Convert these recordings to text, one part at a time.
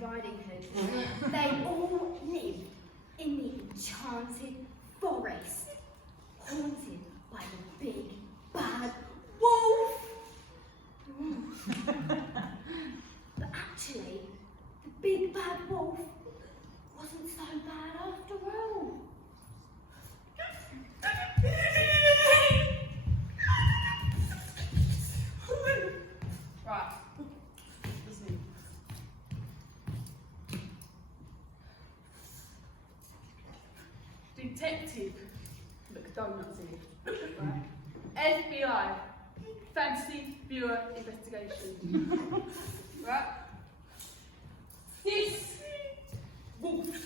Red Riding Hood. They all live in the enchanted forest, haunted by the big bad wolf. But actually, the big bad wolf wasn't so bad after all. Right. Listen. Detective McDonald's. Right. FBI. Fancy Viewer Investigation. Right. This wolf has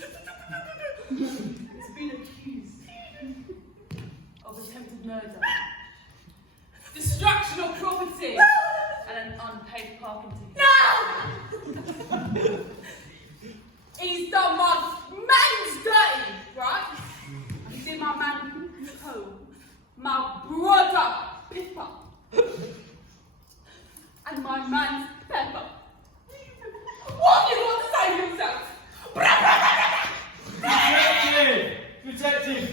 been accused of attempted murder, destruction of property, and an unpaid parking ticket. He's done my man's dirty, right? He did my man Poe, my brother Pippa, and my man's Pepper. What have you got to say for yourself? Detective!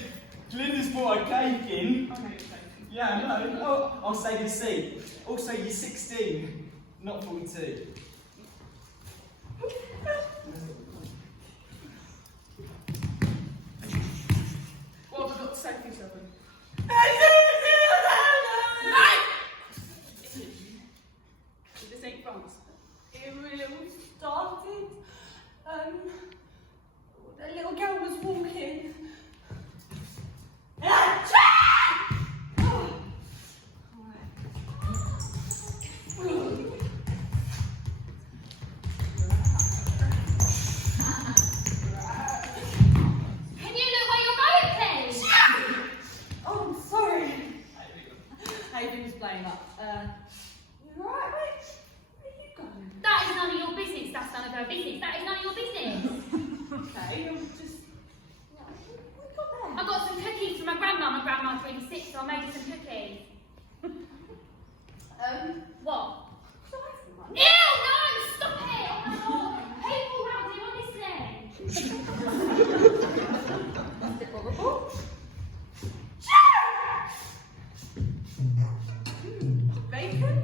Glinda's brought a cake in. I know you're joking. Yeah, no. Oh, I'll save your seat. Also, you're 16, not 42. What have I got to say for yourself? This ain't France. It really started. The little girl was walking. Can you look where you're going, please? Oh, I'm sorry. Haven was playing up. You alright, mate? Where are you going? That is none of your business. That's none of her business. That is none of your business. Okay, I'm just. What you got there? I got some cookies from my grandma. My grandma's really sick, so I made her some cookies. What? Sorry. Ew, no! Stop it! Oh my god! People around here are listening. Horrible. Bacon?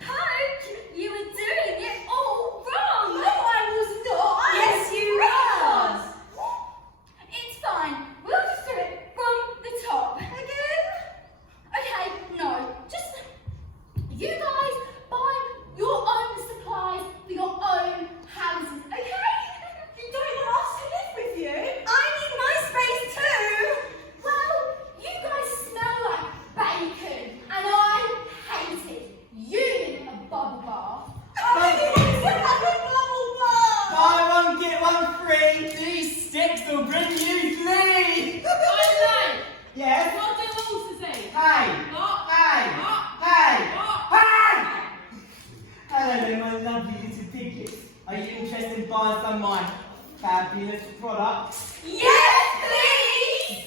How? You were doing it all wrong! No, I was not. Yes, you was. It's fine. We'll just do it from the top. Again? Okay, no. Just you guys buy your own supplies for your own houses, okay? You don't want us to live with you? I need my space too. Well, you guys smell like bacon, and I hate it. You need a bubble bath. Oh, you want to have a bubble bath? Buy one, get one free. These sticks will bring you 3. Yes? What do you want to say? Hey! What? Hey! What? Hey! What? Hey! Hello there, my lovely little piglets. Are you interested in buying some of my fabulous products? Yes, please!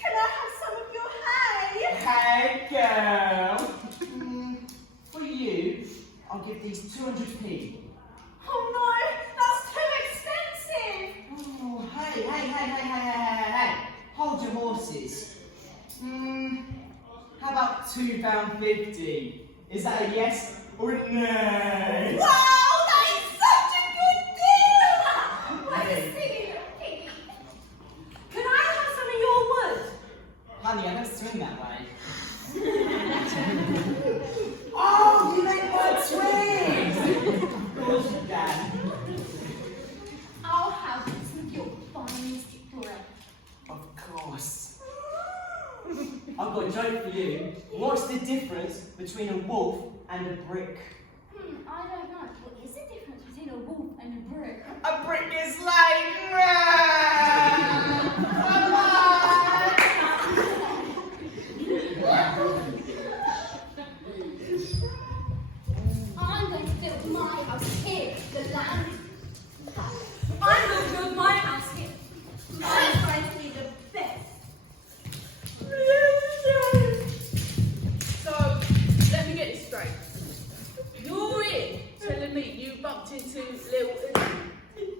Can I have some of your hay? Hey, girl. For you, I'll give these 200p. Oh no, that's too expensive! Oh, hey. Hold your horses. How about £2.50? Is that a yes or a no? Wow, that is such a good deal! Wait a Hey. second, piggy. Can I have some of your wood? Honey, I don't swing that way. Oh, you make my twigs! Of course you can. I'll have some of your finest bread. Of course. I've got a joke for you. What's the difference between a wolf and a brick? I don't know. What is the difference between a wolf and a brick? A brick is like... I'm going to build my house house here, the land. I'm going to build my house here. I'm trying to be the best. So, let me get this straight. You're in telling me you bumped into little Izzy.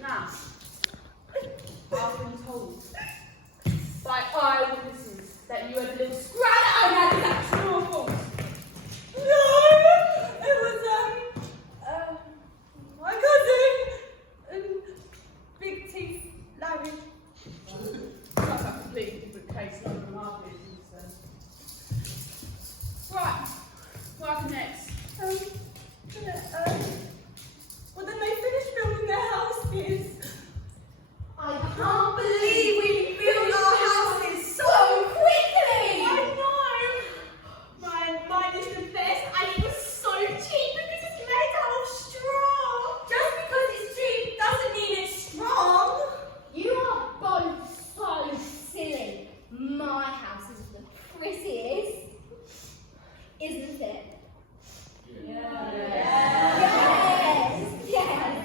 Now, I've been told by eyewitnesses that you had a little scrap and had that true or false. No, it was my cousin, Big Teeth Larry. That's a completely different case from our business then. Right, what happened next? Well, then they finished building their houses. I can't believe we built our houses so quickly! I know. Mine is the best, and it was so cheap because it's made out of straw. Just because it's cheap doesn't mean it's strong. You are both so silly. My house is the prettiest, isn't it? Yeah. Yes! Yes!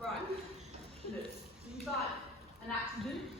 Right, look, you've had an accident.